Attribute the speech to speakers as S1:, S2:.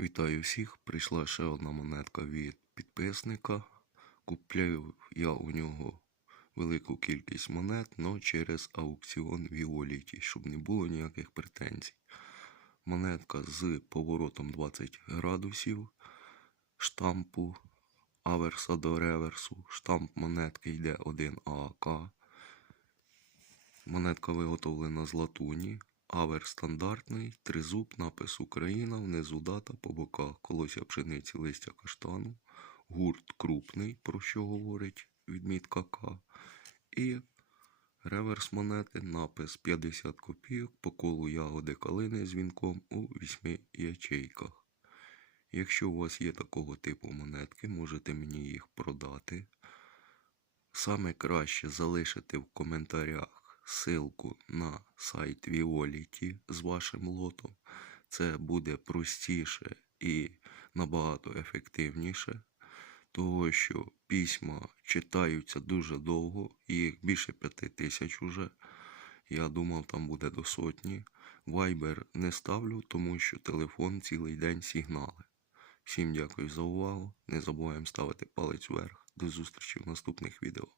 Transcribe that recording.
S1: Вітаю всіх! Прийшла ще одна монетка від підписника. Купляю я у нього велику кількість монет, але через аукціон Віоліті, щоб не було ніяких претензій. Монетка з поворотом 20 градусів, штампу аверса до реверсу. Штамп монетки йде 1 ААК. Монетка виготовлена з латуні. Авер стандартний, тризуб, напис Україна, внизу дата по боках, колося пшениці, листя каштану, гурт крупний, про що говорить відмітка К. І реверс монети, напис 50 копійок по колу ягоди калини з вінком у 8 ячейках. Якщо у вас є такого типу монетки, можете мені їх продати. Саме краще залишити в коментарях ссылку на сайт Віоліті з вашим лотом. Це буде простіше і набагато ефективніше, того що письма читаються дуже довго, їх більше п'яти тисяч уже. Я думав, там буде до сотні. Viber не ставлю, тому що телефон цілий день сигнали. Всім дякую за увагу. Не забуваємо ставити палець вверх. До зустрічі в наступних відео.